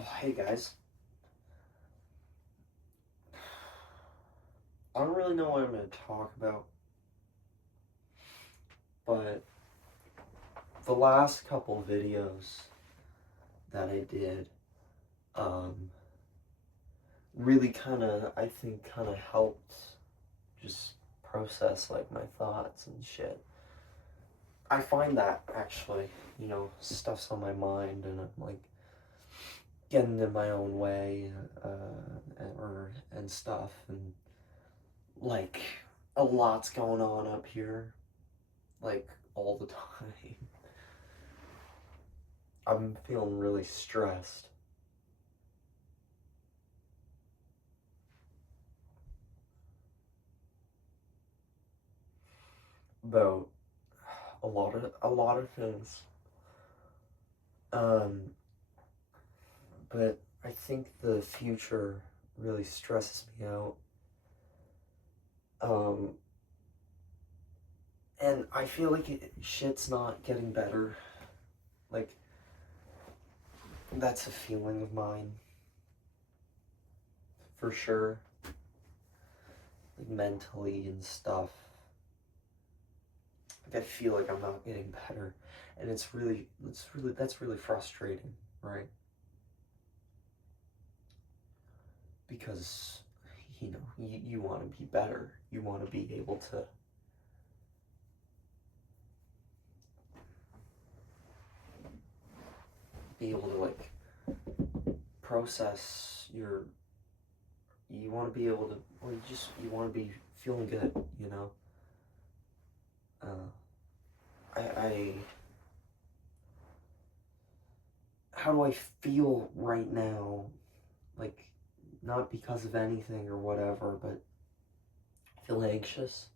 Oh, hey guys. I don't really know what I'm going to talk about, but the last couple videos that I did, um, really I think, helped just process, like, my thoughts and shit. I find that, actually, stuff's on my mind and I'm, like, getting in my own way, and stuff, and, like, a lot's going on up here, like, all the time. I'm feeling really stressed about a lot of things. Um, but I think the future really stresses me out. Um, and I feel like shit's not getting better. Like, that's a feeling of mine, for sure. Like, mentally and stuff. Like, I feel like I'm not getting better. And that's really frustrating, right? Because you want to be better, you want to be able to like process you want to be able to, or you want to be feeling good, uh, I how do I feel right now, like, not because of anything or whatever, but I feel anxious.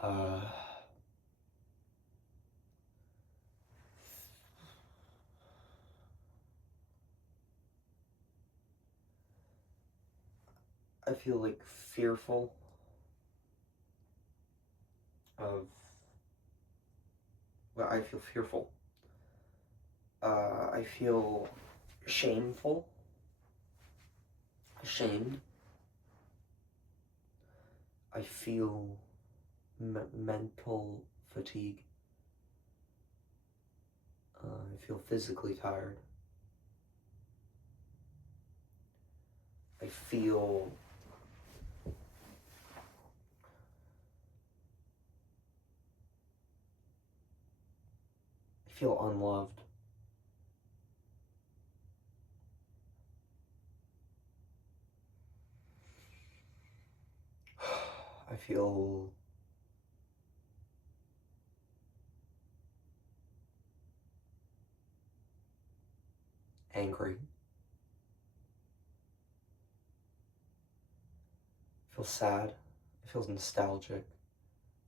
uh I feel like fearful of, well, I feel fearful. I feel shameful, ashamed. I feel mental fatigue. I feel physically tired. I feel unloved. I feel angry. I feel sad. I feel nostalgic.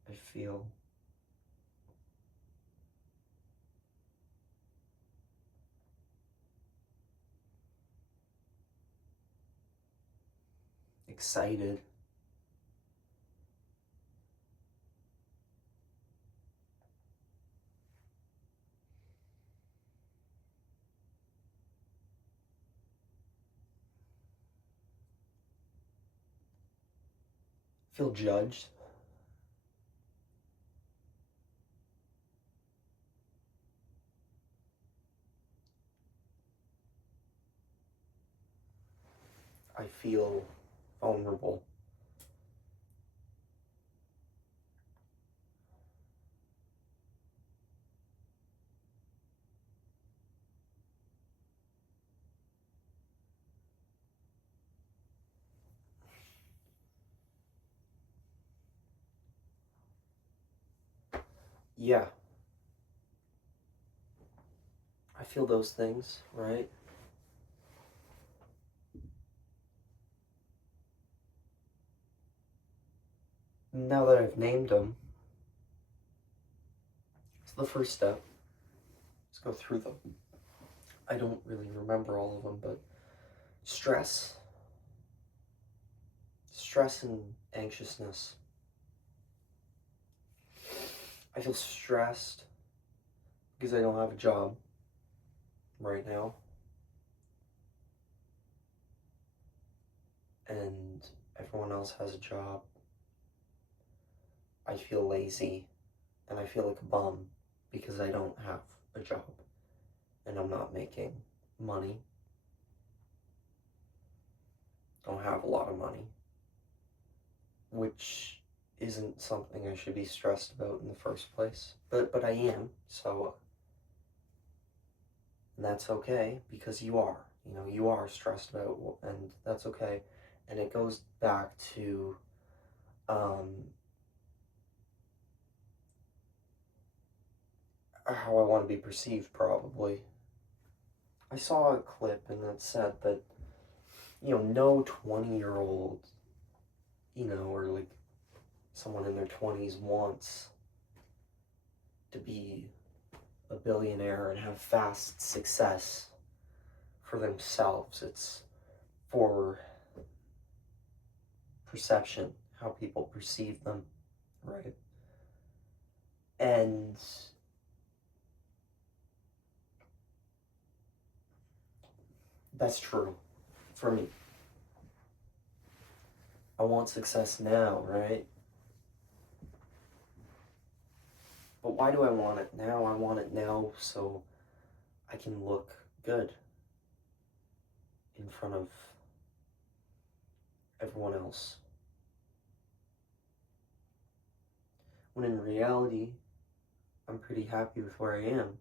I feel excited. I feel judged. I feel vulnerable. Yeah, I feel those things, right? Now that I've named them, it's the first step. Let's go through them. I don't really remember all of them, but stress. Stress and anxiousness. I feel stressed because I don't have a job right now. and everyone else has a job, I feel lazy and I feel like a bum because I don't have a job and I'm not making money. I don't have a lot of money, which isn't something I should be stressed about in the first place. But I am, so and that's okay because you are. You know, you are stressed about, and that's okay. And it goes back to how I want to be perceived, probably. I saw a clip and it said that, no 20-year-old, or like someone in their 20s wants to be a billionaire and have fast success for themselves. It's for perception, how people perceive them, right? And that's true for me. I want success now, right? But why do I want it now? I want it now so I can look good in front of everyone else. When in reality, I'm pretty happy with where I am,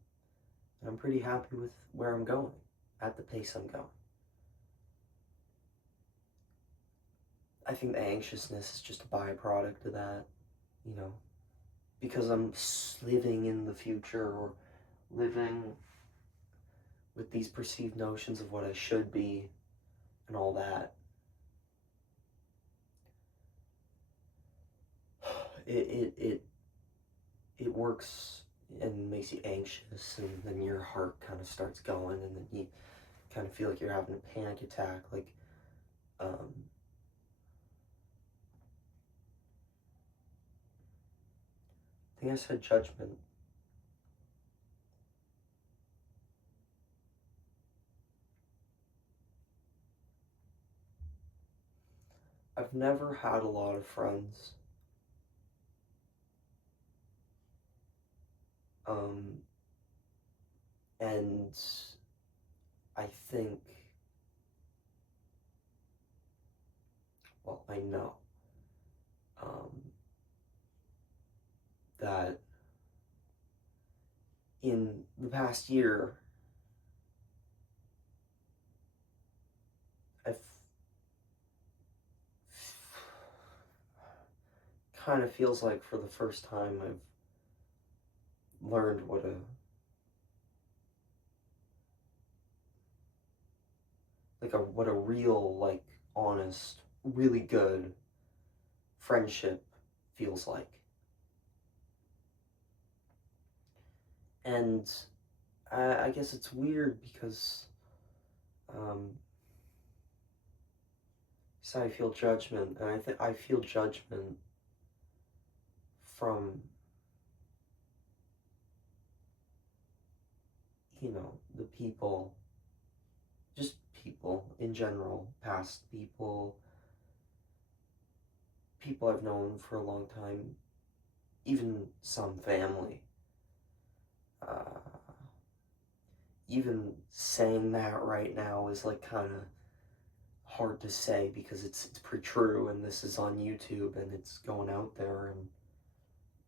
and I'm pretty happy with where I'm going, at the pace I'm going. I think the anxiousness is just a byproduct of that, because I'm living in the future or living with these perceived notions of what I should be and all that. It works and makes you anxious, and then your heart kind of starts going, and then you kind of feel like you're having a panic attack, like I think I said judgment. I've never had a lot of friends. And I think, well, I know that in the past year, I've kind of feels like for the first time I've learned what a real, like, honest, really good friendship feels like. And I guess it's weird because so I feel judgment, and I feel judgment from the people, just people in general, past people I've known for a long time, even some family. Even saying that right now is like kind of hard to say because it's pretty true, and this is on YouTube and it's going out there,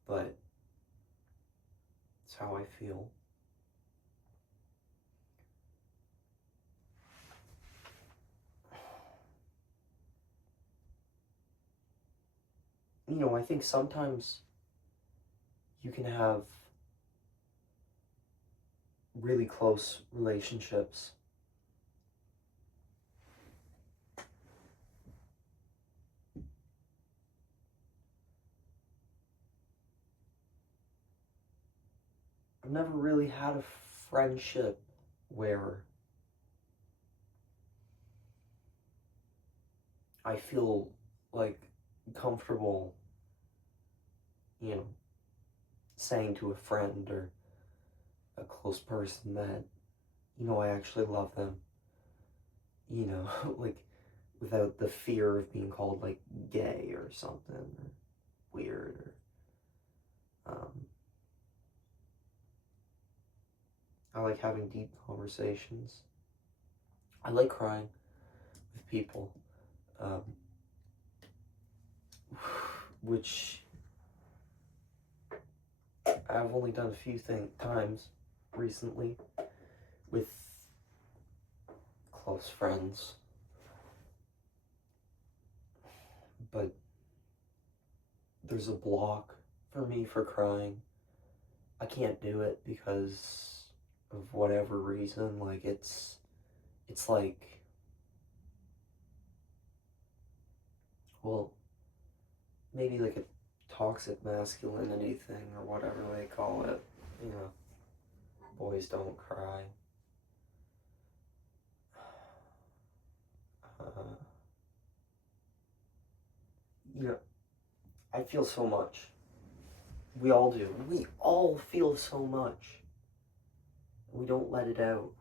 but it's how I feel. I think sometimes you can have really close relationships I've never really had a friendship where I feel like comfortable, saying to a friend or a close person that, I actually love them. Like, without the fear of being called like gay or something, or weird, or I like having deep conversations. I like crying with people, um, which I've only done a few times recently with close friends, but there's a block for me for crying. I can't do it because of whatever reason. Like it's like, well, maybe like a toxic masculinity thing or whatever they call it. You know, boys don't cry. Uh, you know, I feel so much. We all do. We all feel so much. We don't let it out.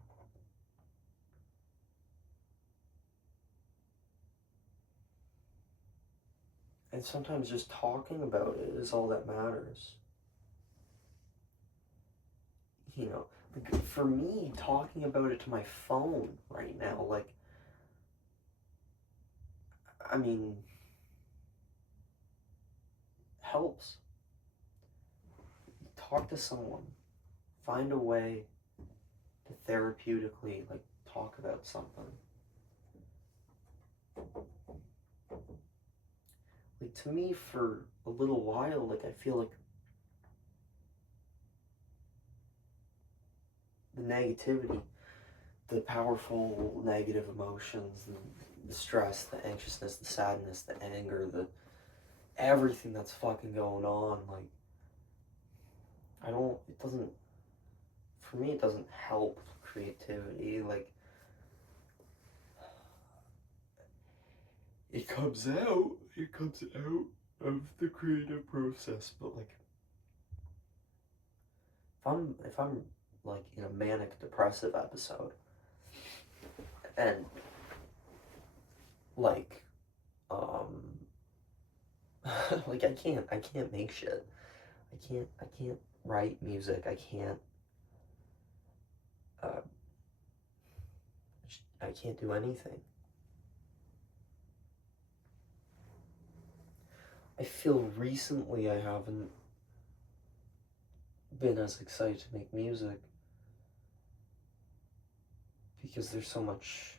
And sometimes just talking about it is all that matters. You know, like for me, talking about it to my phone right now, like, I mean, helps. Talk to someone. Find a way to therapeutically, like, talk about something. Like, to me, for a little while, like, I feel like the negativity, the powerful negative emotions, the stress, the anxiousness, the sadness, the anger, the everything that's fucking going on, like, it doesn't, for me, it doesn't help creativity. Like, it comes out of the creative process, but like, if I'm like in a manic depressive episode, and like, like I can't make shit. I can't write music. Uh, I can't do anything. I feel recently I haven't been as excited to make music because there's so much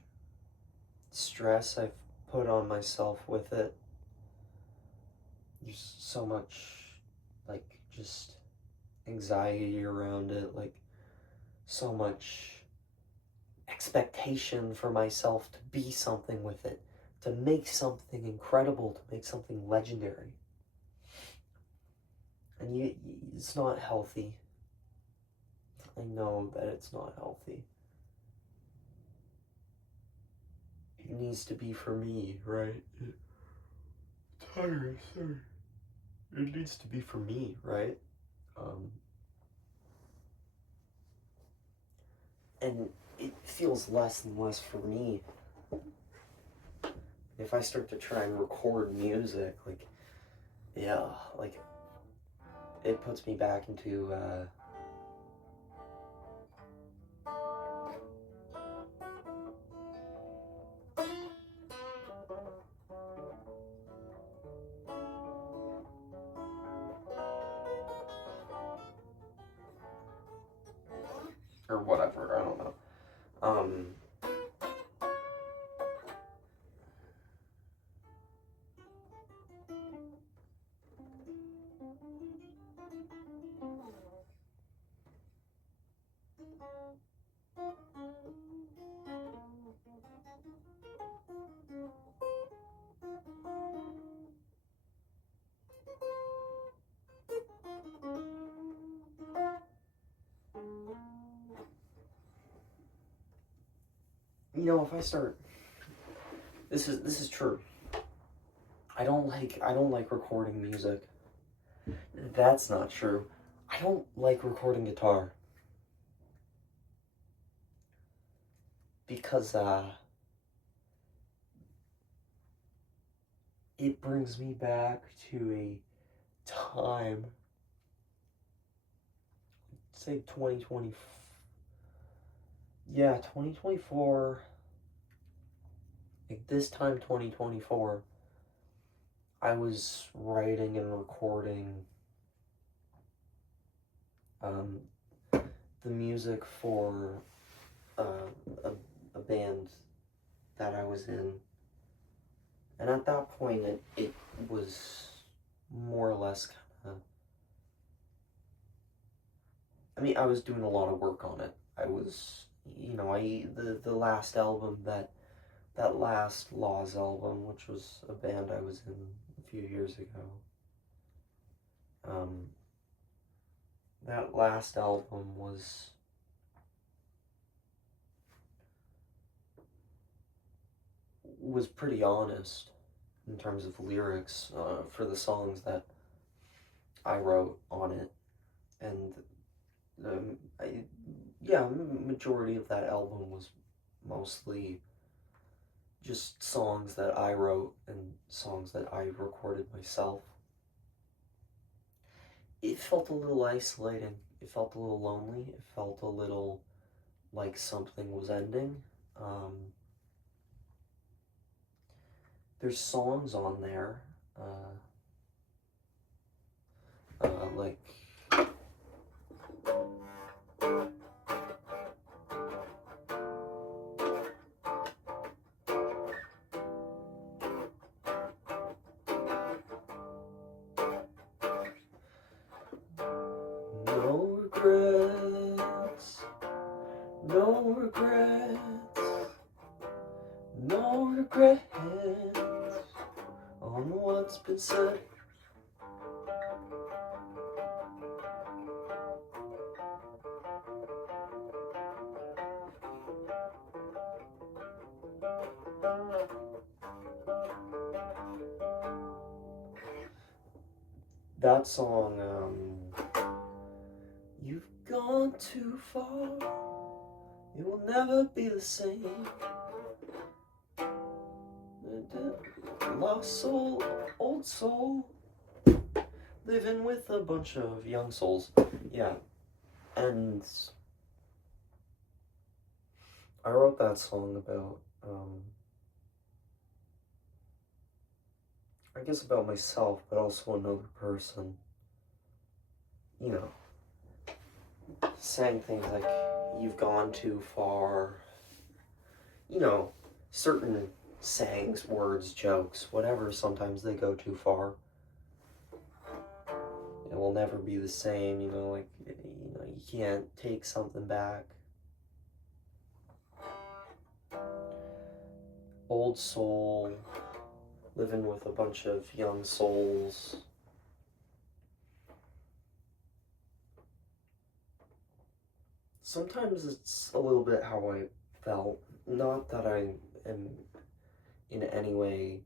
stress I've put on myself with it. There's so much, like, just anxiety around it, like, so much expectation for myself to be something with it, to make something incredible, to make something legendary. And it's not healthy. I know that it's not healthy. It needs to be for me, right? Sorry. It needs to be for me, right? And it feels less and less for me if I start to try and record music. Like, yeah, like, it puts me back into, or whatever, I don't know. You know, if I start, this is true. I don't like recording music. That's not true. I don't like recording guitar because it brings me back to a time, say 2020, yeah, 2024, like this time 2024, I was writing and recording the music for uh, a band that I was in. And at that point, it was more or less kind of, I mean, I was doing a lot of work on it. I was, the last album, that last Laws album, which was a band I was in a few years ago, that last album was pretty honest in terms of lyrics for the songs that I wrote on it, and majority of that album was mostly just songs that I wrote and songs that I recorded myself. It felt a little isolating. It felt a little lonely. It felt a little like something was ending. There's songs on there, like no regrets, no regrets, no regrets on what's been said. That song, you've gone too far, it will never be the same. Lost soul, old soul, living with a bunch of young souls. Yeah, and I wrote that song about, I guess about myself, but also another person. You know, saying things like, you've gone too far. You know, certain sayings, words, jokes, whatever, sometimes they go too far. It will never be the same, you can't take something back. Old soul, living with a bunch of young souls. Sometimes it's a little bit how I felt. Not that I am in any way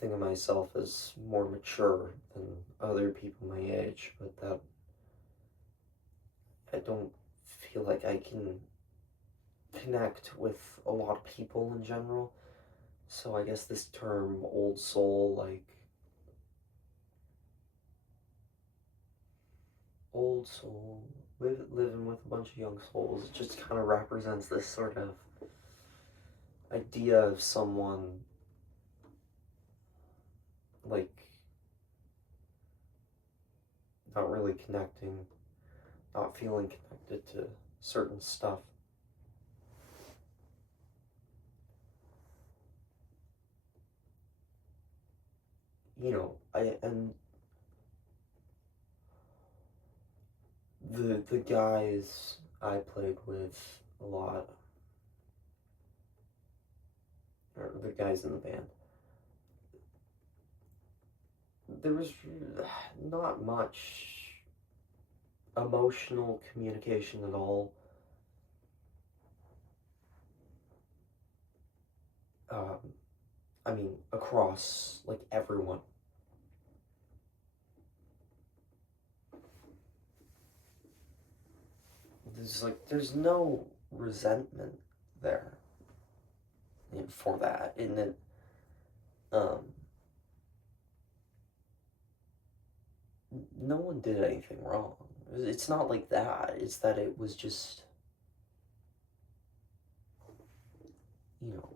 think of myself as more mature than other people my age, but that I don't feel like I can connect with a lot of people in general. So I guess this term, old soul, like, old soul, living with a bunch of young souls, it just kind of represents this sort of idea of someone, like, not really connecting, not feeling connected to certain stuff. And the guys I played with a lot, or the guys in the band, there was not much emotional communication at all. I mean, across, like, everyone. There's no resentment there for that. And then, no one did anything wrong. It's not like that. It's that it was just, you know,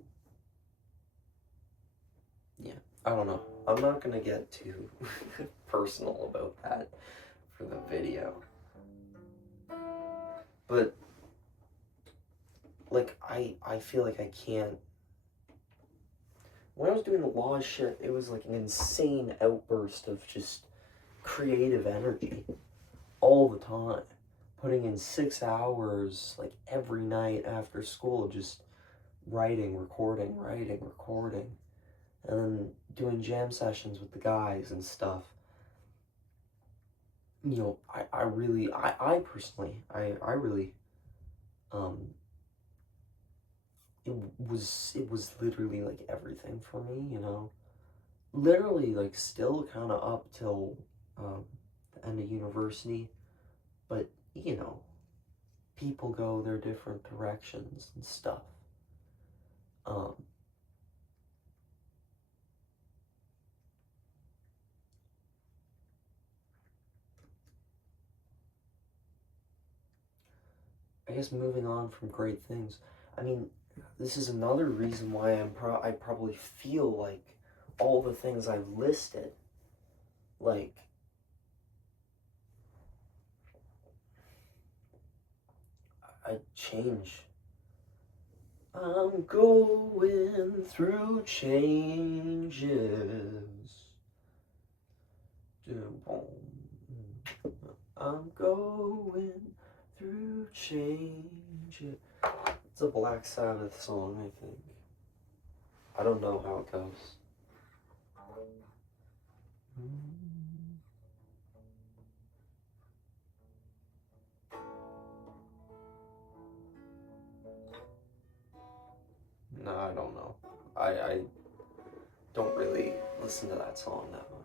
yeah, I don't know. I'm not gonna get too personal about that for the video. But, like, I feel like I can't. When I was doing the law shit, it was like an insane outburst of just creative energy all the time. Putting in 6 hours, like, every night after school, just writing, recording, and then doing jam sessions with the guys and stuff. You know, I personally, I really, it was literally like everything for me, you know. Literally, like, still kind of up till the end of university, but you know, people go their different directions and stuff. Um, I guess moving on from great things. I mean, this is another reason why I probably feel like all the things I've listed, like, I change. I'm going through changes. I'm going through changes. It's a Black Sabbath song, I think. I don't know how it goes. No, I don't know. I don't really listen to that song that much.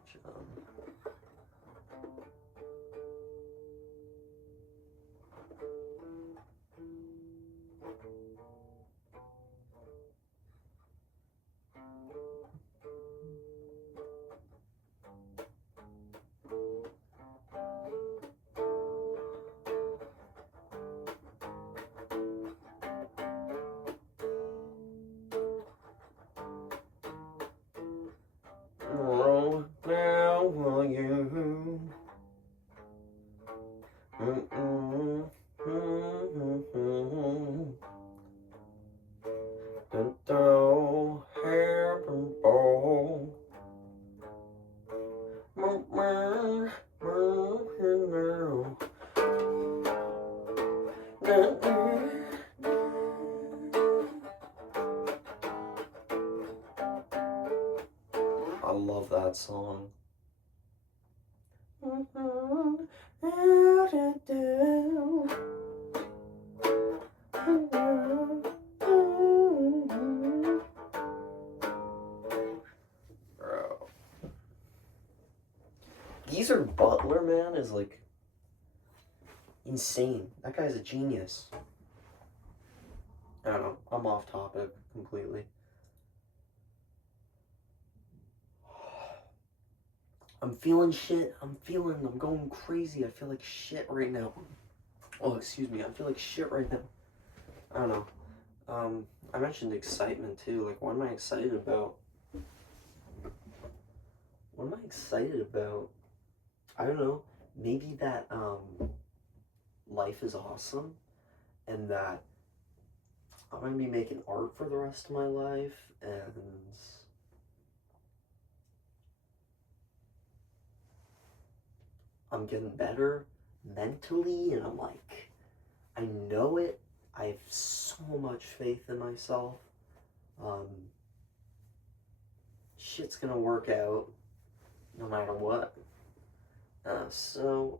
Oh, now will you? Don't have a ball. I love that song. Bro. Geezer Butler, man, is like insane. That guy's a genius. I don't know. I'm off topic completely. I'm feeling shit. I'm going crazy. I feel like shit right now. Oh, excuse me. I feel like shit right now. I don't know. I mentioned excitement too. Like, what am I excited about? What am I excited about? I don't know. Maybe that, life is awesome and that I'm gonna be making art for the rest of my life and I'm getting better mentally, and I'm like, I know it. I have so much faith in myself. Shit's gonna work out no matter what. So,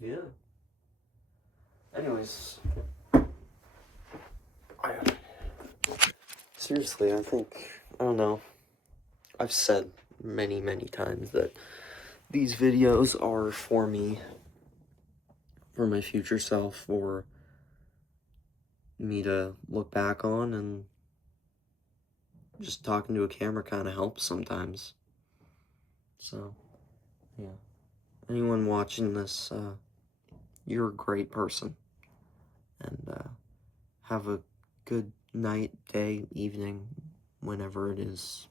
yeah. Anyways, seriously, I think, I don't know. I've said many, many times that these videos are for me, for my future self, for me to look back on, and just talking to a camera kind of helps sometimes. So, yeah. Anyone watching this, you're a great person. And, have a good night, day, evening, whenever it is.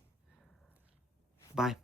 Bye.